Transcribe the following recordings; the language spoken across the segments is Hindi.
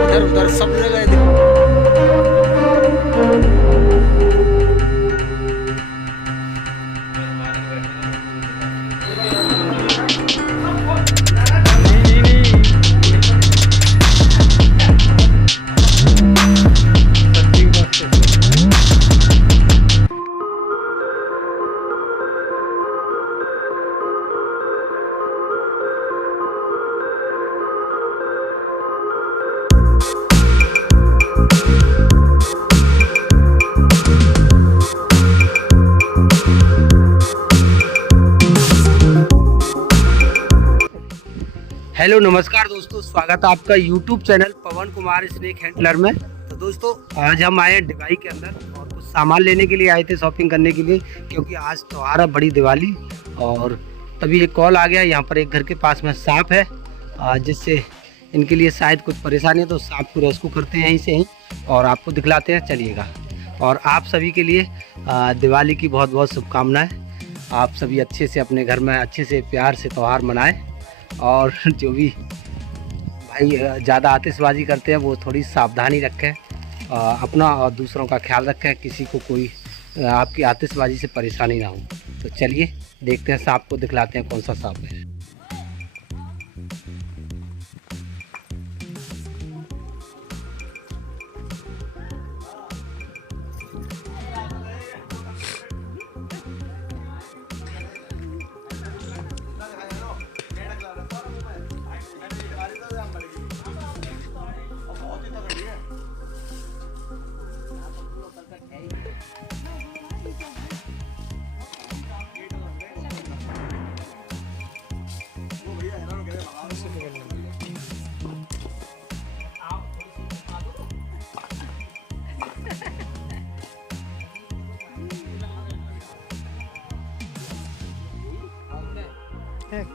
उधर उधर सब जगह हेलो नमस्कार दोस्तों, स्वागत है आपका यूट्यूब चैनल पवन कुमार स्नेक हैंडलर में। तो दोस्तों आज हम आए हैं डिवाई के अंदर और कुछ सामान लेने के लिए आए थे, शॉपिंग करने के लिए, क्योंकि आज त्योहार है बड़ी दिवाली। और तभी एक कॉल आ गया, यहाँ पर एक घर के पास में सांप है जिससे इनके लिए शायद कुछ परेशानी है, तो सांप को रेस्क्यू करते हैं यहीं से ही और आपको दिखलाते हैं, चलिएगा। और आप सभी के लिए दिवाली की बहुत बहुत शुभकामनाएँ। आप सभी अच्छे से अपने घर में अच्छे से प्यार से त्यौहार मनाएं और जो भी भाई ज़्यादा आतिशबाजी करते हैं वो थोड़ी सावधानी रखें, अपना और दूसरों का ख्याल रखें, किसी को कोई आपकी आतिशबाजी से परेशानी ना हो। तो चलिए देखते हैं, सांप को दिखलाते हैं कौन सा सांप है।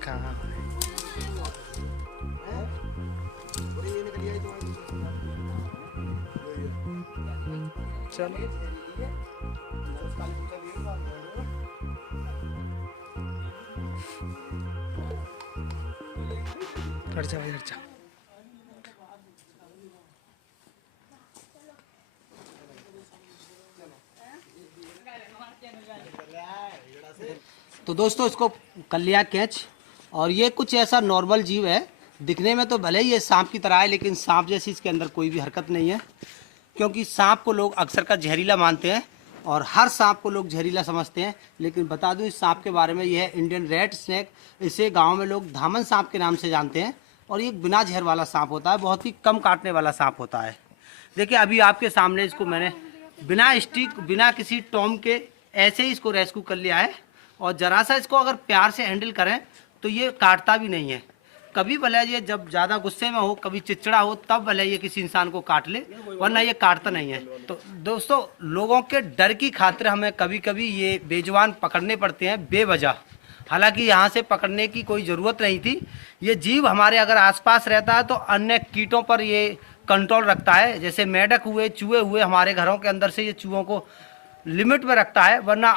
कहाँ चलो हट जा हट जा। तो दोस्तों इसको कर लिया कैच, और ये कुछ ऐसा नॉर्मल जीव है, दिखने में तो भले ही ये सांप की तरह है, लेकिन सांप जैसी इसके अंदर कोई भी हरकत नहीं है, क्योंकि सांप को लोग अक्सर का जहरीला मानते हैं और हर सांप को लोग जहरीला समझते हैं। लेकिन बता दूं इस सांप के बारे में, यह है इंडियन रेड स्नेक। इसे गांव में लोग धामन सांप के नाम से जानते हैं और ये बिना जहर वाला सांप होता है, बहुत ही कम काटने वाला सांप होता है। देखिए अभी आपके सामने इसको मैंने बिना स्टिक बिना किसी टॉम के ऐसे ही इसको रेस्क्यू कर लिया है, और ज़रा सा इसको अगर प्यार से हैंडल करें तो ये काटता भी नहीं है। कभी भले ये जब ज़्यादा गुस्से में हो, कभी चिड़चिड़ा हो, तब भले ये किसी इंसान को काट ले, वरना ये काटता नहीं है। तो दोस्तों लोगों के डर की खातिर हमें कभी कभी ये बेजुबान पकड़ने पड़ते हैं बेवजह, हालांकि यहाँ से पकड़ने की कोई ज़रूरत नहीं थी। ये जीव हमारे अगर आसपास रहता है तो अन्य कीटों पर ये कंट्रोल रखता है, जैसे मेंढक हुए, चूहे हुए, हमारे घरों के अंदर से ये चूहों को लिमिट में रखता है। वरना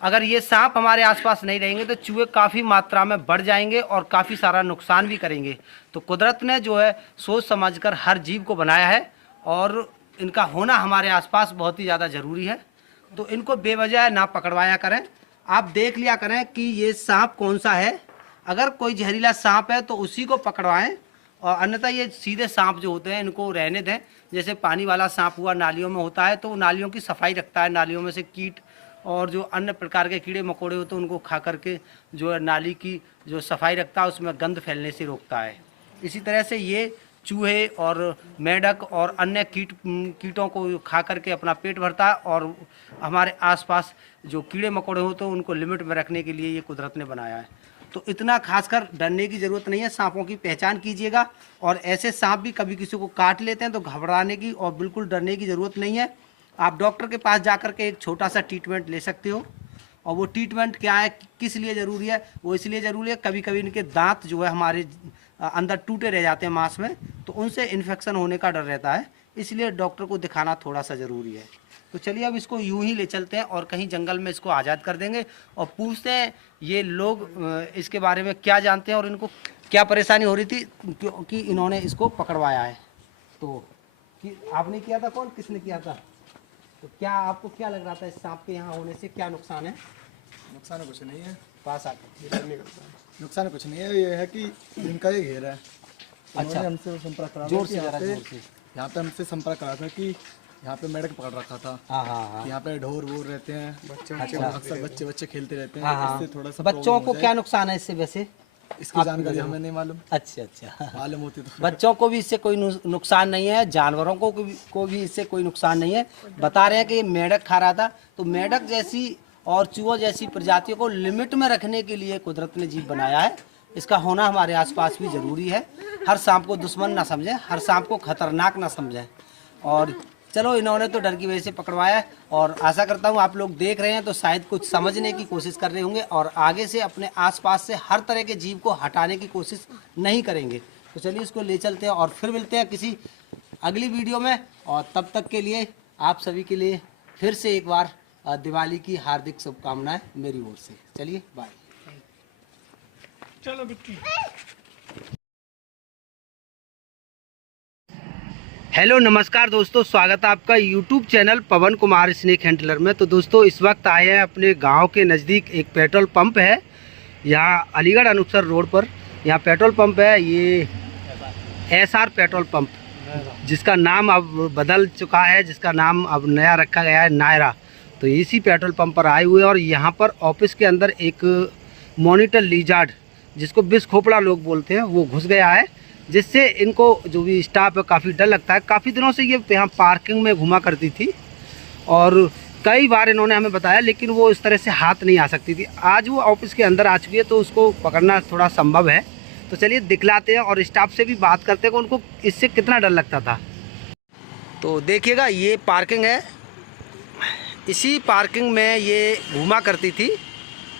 अगर ये सांप हमारे आसपास नहीं रहेंगे तो चूहे काफ़ी मात्रा में बढ़ जाएंगे और काफ़ी सारा नुकसान भी करेंगे। तो कुदरत ने जो है सोच समझकर हर जीव को बनाया है और इनका होना हमारे आसपास बहुत ही ज़्यादा ज़रूरी है। तो इनको बेवजह ना पकड़वाया करें, आप देख लिया करें कि ये सांप कौन सा है। अगर कोई जहरीला सांप है तो उसी को पकड़वाएं, और अन्यथा ये सीधे सांप जो होते हैं इनको रहने दें। जैसे पानी वाला सांप हुआ, नालियों में होता है, तो नालियों की सफाई रखता है, नालियों में से कीट और जो अन्य प्रकार के कीड़े मकोड़े होते हैं उनको खा करके जो है नाली की जो सफाई रखता है, उसमें गंद फैलने से रोकता है। इसी तरह से ये चूहे और मेंढक और अन्य कीटों को खा करके अपना पेट भरता है, और हमारे आसपास जो कीड़े मकोड़े होते हैं उनको लिमिट में रखने के लिए ये कुदरत ने बनाया है। तो इतना खासकर डरने की ज़रूरत नहीं है। सांपों की पहचान कीजिएगा, और ऐसे सांप भी कभी किसी को काट लेते हैं तो घबराने की और बिल्कुल डरने की ज़रूरत नहीं है। आप डॉक्टर के पास जाकर के एक छोटा सा ट्रीटमेंट ले सकते हो, और वो ट्रीटमेंट क्या है, किस लिए ज़रूरी है, वो इसलिए ज़रूरी है कभी कभी इनके दांत जो है हमारे अंदर टूटे रह जाते हैं मांस में, तो उनसे इन्फेक्शन होने का डर रहता है। इसलिए डॉक्टर को दिखाना थोड़ा सा ज़रूरी है। तो चलिए अब इसको यूं ही ले चलते हैं और कहीं जंगल में इसको आज़ाद कर देंगे और पूछते हैं ये लोग इसके बारे में क्या जानते हैं और इनको क्या परेशानी हो रही थी क्योंकि इन्होंने इसको पकड़वाया है। तो कि आपने किया था, कौन किसने किया था? तो क्या आपको क्या लग रहा था इस सांप के यहाँ होने से क्या नुकसान है? नुकसान कुछ नहीं है, पास आके नुकसान कुछ नहीं है। ये है कि इनका ये घेर है। अच्छा, हमसे संपर्क करा जोर से जरा जोर से। यहाँ पे हमसे संपर्क करा था कि यहाँ पे मेढक पकड़ रखा था। हाँ हाँ हाँ। यहाँ पे ढोर वोर रहते हैं, अच्छा। अक्सर बच्चे खेलते रहते हैं। हाँ हाँ। इससे थोड़ा सा बच्चों को क्या नुकसान है इससे वैसे? इसकी जानकारी हमें नहीं मालूम। अच्छा मालूम होती तो बच्चों को भी इससे कोई नुकसान नहीं है, जानवरों को भी इससे कोई नुकसान नहीं है। बता रहे हैं कि ये मेढक खा रहा था। तो मेढक जैसी और चूहों जैसी प्रजातियों को लिमिट में रखने के लिए कुदरत ने जीव बनाया है। इसका होना हमारे आसपास भी ज़रूरी है। हर सांप को दुश्मन ना समझें, हर सांप को खतरनाक ना समझें। और चलो इन्होंने तो डर की वजह से पकड़वाया है और आशा करता हूँ आप लोग देख रहे हैं तो शायद कुछ समझने की कोशिश कर रहे होंगे और आगे से अपने आसपास से हर तरह के जीव को हटाने की कोशिश नहीं करेंगे। तो चलिए इसको ले चलते हैं और फिर मिलते हैं किसी अगली वीडियो में। और तब तक के लिए आप सभी के लिए फिर से एक बार दिवाली की हार्दिक शुभकामनाएं मेरी ओर से। चलिए बाय। चलो बिट्टी। हेलो नमस्कार दोस्तों, स्वागत है आपका यूट्यूब चैनल पवन कुमार स्नेक हैंडलर में। तो दोस्तों इस वक्त आए हैं अपने गांव के नज़दीक एक पेट्रोल पंप है, यहाँ अलीगढ़ अनुपसर रोड पर। यहाँ पेट्रोल पंप है, ये SR पेट्रोल पंप, जिसका नाम अब बदल चुका है, जिसका नाम अब नया रखा गया है नायरा। तो इसी पेट्रोल पंप पर आए हुए हैं और यहाँ पर ऑफिस के अंदर एक मॉनिटर लिजार्ड, जिसको विष खोपड़ा लोग बोलते हैं, वो घुस गया है, जिससे इनको जो भी स्टाफ है काफ़ी डर लगता है। काफ़ी दिनों से ये यहाँ पार्किंग में घुमा करती थी और कई बार इन्होंने हमें बताया, लेकिन वो इस तरह से हाथ नहीं आ सकती थी। आज वो ऑफिस के अंदर आ चुकी है तो उसको पकड़ना थोड़ा संभव है। तो चलिए दिखलाते हैं और स्टाफ से भी बात करते हैं कि उनको इससे कितना डर लगता था। तो देखिएगा ये पार्किंग है, इसी पार्किंग में ये घूमा करती थी।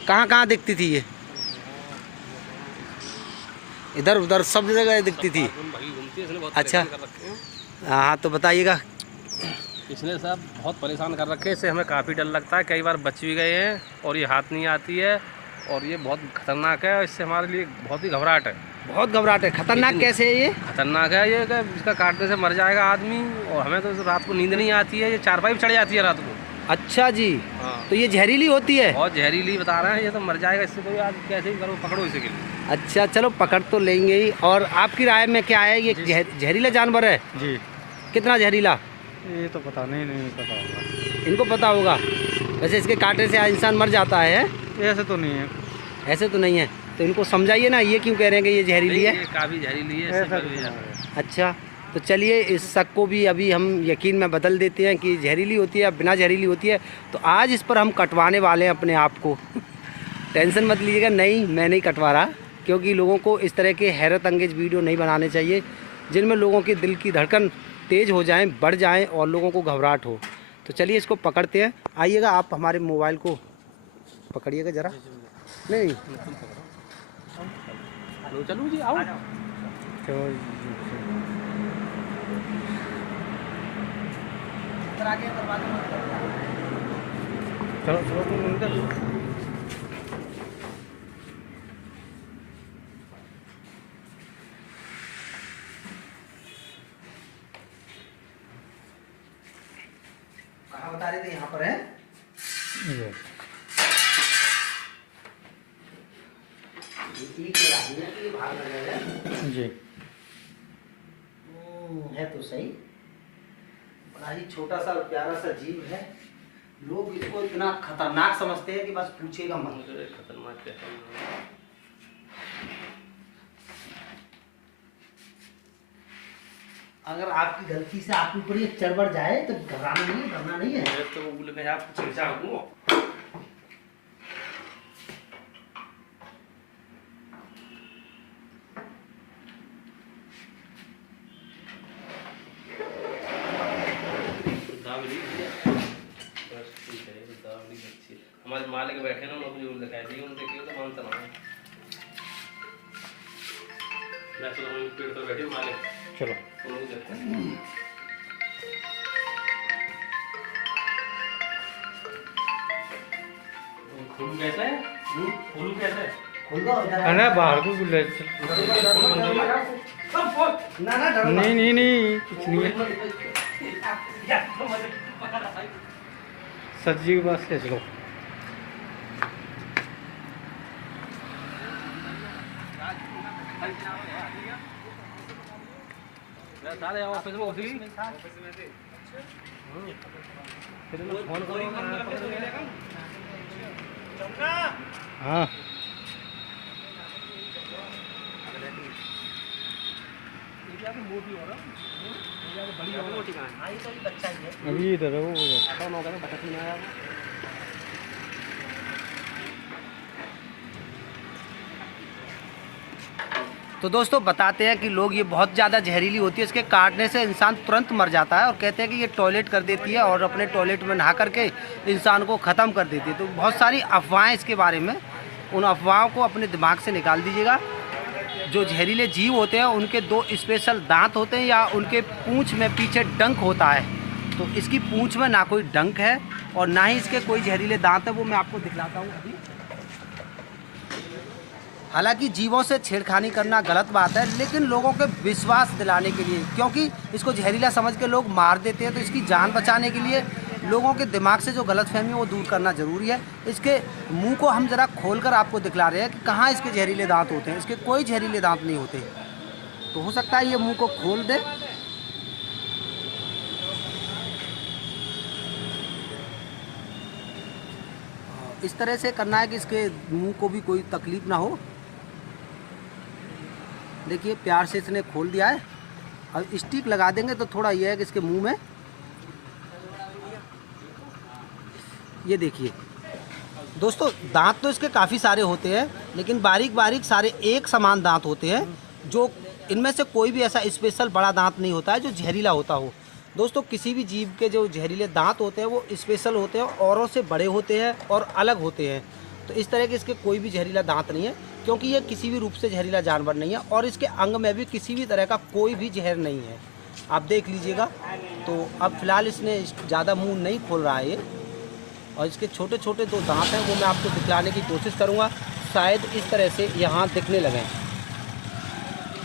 कहाँ कहाँ दिखती थी ये? इधर उधर सब जगह दिखती थी। अच्छा हाँ, तो बताइएगा। इसने सब बहुत परेशान कर रखे हैं, इससे हमें काफ़ी डर लगता है। कई बार बच भी गए हैं और ये हाथ नहीं आती है और ये बहुत खतरनाक है और इससे हमारे लिए बहुत ही घबराहट है। बहुत घबराहट है। खतरनाक कैसे है ये? खतरनाक है ये कि इसका काटने से मर जाएगा आदमी और हमें तो रात को नींद नहीं आती है। ये चारपाई भी चढ़ जाती है रात को। अच्छा जी। हाँ, तो ये जहरीली होती है? बहुत जहरीली बता रहे हैं, ये तो मर जाएगा इससे। कोई आज कैसे भी करो, पकड़ो इसे के लिए। अच्छा चलो पकड़ तो लेंगे ही। और आपकी राय में क्या है, ये जहरीला जानवर है? जी, कितना जहरीला? ये तो पता नहीं पता होगा। इनको पता होगा। वैसे इसके काटने से इंसान मर जाता है? ऐसे तो नहीं है। ऐसे तो नहीं है। तो इनको समझाइए ना, ये क्यों कह रहे हैं कि ये जहरीली है? ये काफ़ी जहरीली है, इससे कोई नहीं। अच्छा तो चलिए इस शक को भी अभी हम यकीन में बदल देते हैं कि जहरीली होती है या बिना जहरीली होती है। तो आज इस पर हम कटवाने वाले हैं अपने आप को। टेंशन मत लीजिएगा, नहीं मैं नहीं कटवा रहा, क्योंकि लोगों को इस तरह के हैरत अंगेज वीडियो नहीं बनाने चाहिए जिनमें लोगों के दिल की धड़कन तेज़ हो जाएं, बढ़ जाएं और लोगों को घबराहट हो। तो चलिए इसको पकड़ते हैं। आइएगा, आप हमारे मोबाइल को पकड़िएगा ज़रा। नहीं चलो जी आओ। चलो कहाँ बता रहे थे? यहाँ पर है जी। है तो सही। बड़ा ही छोटा सा प्यारा सा जीव है। लोग इसको इतना खतरनाक समझते हैं कि बस पूछेगा मत। खतरनाक है। अगर आपकी गलती से आपके ऊपर ये चढ़ बढ़ जाए तो घबराना नहीं है, डरना नहीं है। तो वो बोले मैं आप चिंचा हूँ। हमारे मालिक बैठे ना, उनको जो दिखाई दी उन देखिए तो मानता ना। मैं तो पेड़ पर बैठी मालिक, चलो उनको देखो। कैसे फूलू कैसे ना बाहर को गुल्ले नहीं कुछ नहीं है सब्जी के पास ले चलो सारे ऑफिस में होती फिर मैं फोन करूँगा हाँ अभी इधर है वो तो दोस्तों बताते हैं कि लोग ये बहुत ज़्यादा जहरीली होती है, इसके काटने से इंसान तुरंत मर जाता है और कहते हैं कि ये टॉयलेट कर देती है और अपने टॉयलेट में नहा करके इंसान को ख़त्म कर देती है। तो बहुत सारी अफवाहें इसके बारे में, उन अफवाहों को अपने दिमाग से निकाल दीजिएगा। जो जहरीले जीव होते हैं उनके 2 स्पेशल दांत होते हैं या उनके पूँछ में पीछे डंक होता है, तो इसकी पूँछ में ना कोई डंक है और ना ही इसके कोई जहरीले दांत है, वो मैं आपको दिखलाता हूँ अभी। हालांकि जीवों से छेड़खानी करना गलत बात है, लेकिन लोगों के विश्वास दिलाने के लिए, क्योंकि इसको जहरीला समझ के लोग मार देते हैं, तो इसकी जान बचाने के लिए लोगों के दिमाग से जो गलतफहमी है वो दूर करना ज़रूरी है। इसके मुंह को हम ज़रा खोलकर आपको दिखला रहे हैं कि कहाँ इसके जहरीले दांत होते हैं। इसके कोई जहरीले दांत नहीं होते, तो हो सकता है ये मुँह को खोल दे। इस तरह से करना है कि इसके मुंह को भी कोई तकलीफ़ ना हो। देखिए प्यार से इसने खोल दिया है। अब स्टिक लगा देंगे तो थोड़ा ये है कि इसके मुंह में, ये देखिए दोस्तों, दांत तो इसके काफ़ी सारे होते हैं, लेकिन बारीक बारीक सारे एक समान दांत होते हैं, जो इनमें से कोई भी ऐसा स्पेशल बड़ा दांत नहीं होता है जो जहरीला होता हो। दोस्तों किसी भी जीव के जो जहरीले दांत होते हैं वो स्पेशल होते हैं, औरों से बड़े होते हैं और अलग होते हैं। तो इस तरह के इसके कोई भी जहरीला दांत नहीं है, क्योंकि ये किसी भी रूप से जहरीला जानवर नहीं है और इसके अंग में भी किसी भी तरह का कोई भी जहर नहीं है। आप देख लीजिएगा। तो अब फिलहाल इसने ज़्यादा मुंह नहीं खोल रहा है ये, और इसके छोटे छोटे 2 दांत हैं वो मैं आपको दिखलाने की कोशिश करूँगा। शायद इस तरह से यहाँ दिखने लगें,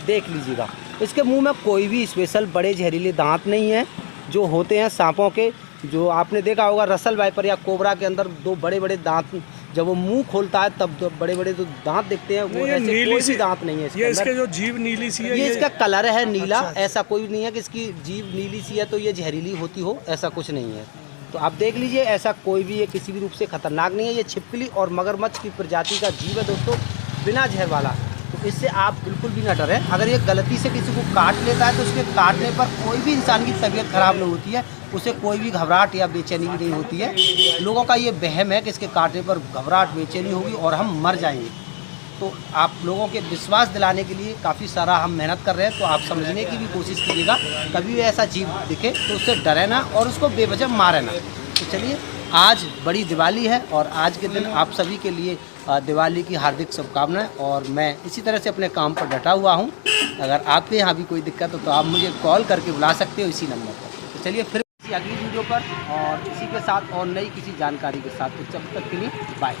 देख लीजिएगा। इसके मुंह में कोई भी स्पेशल बड़े जहरीले दांत नहीं है जो होते हैं सांपों के। जो आपने देखा होगा रसल वाइपर या कोबरा के अंदर 2 बड़े बड़े दांत, जब वो मुंह खोलता है तब 2 बड़े बड़े जो दांत दिखते हैं, वो ऐसे कोई भी दांत नहीं है इसके अंदर। इसके जो जीव नीली सी है, ये इसका कलर है नीला। ऐसा कोई नहीं है कि इसकी जीव नीली सी है तो ये जहरीली होती हो, ऐसा कुछ नहीं है। तो आप देख लीजिए, ऐसा कोई भी ये किसी भी रूप से खतरनाक नहीं है। ये छिपकली और मगरमच्छ की प्रजाति का जीव है दोस्तों, बिना जहर वाला। तो इससे आप बिल्कुल भी ना डरें। अगर ये गलती से किसी को काट लेता है तो उसके काटने पर कोई भी इंसान की तबीयत खराब नहीं होती है, उसे कोई भी घबराहट या बेचैनी भी नहीं होती है। लोगों का ये वहम है कि इसके काटने पर घबराहट बेचैनी होगी और हम मर जाएंगे। तो आप लोगों के विश्वास दिलाने के लिए काफ़ी सारा हम मेहनत कर रहे हैं, तो आप समझने की भी कोशिश कीजिएगा। कभी भी ऐसा जीव दिखे तो उससे डरे ना और उसको बेवजह मारे ना। तो चलिए, आज बड़ी दिवाली है और आज के दिन आप सभी के लिए दिवाली की हार्दिक शुभकामनाएं। और मैं इसी तरह से अपने काम पर डटा हुआ हूं। अगर आपके यहाँ भी कोई दिक्कत हो तो आप मुझे कॉल करके बुला सकते हो इसी नंबर पर। तो चलिए फिर किसी अगली वीडियो पर और इसी के साथ और नई किसी जानकारी के साथ, तो जब तक के लिए बाय।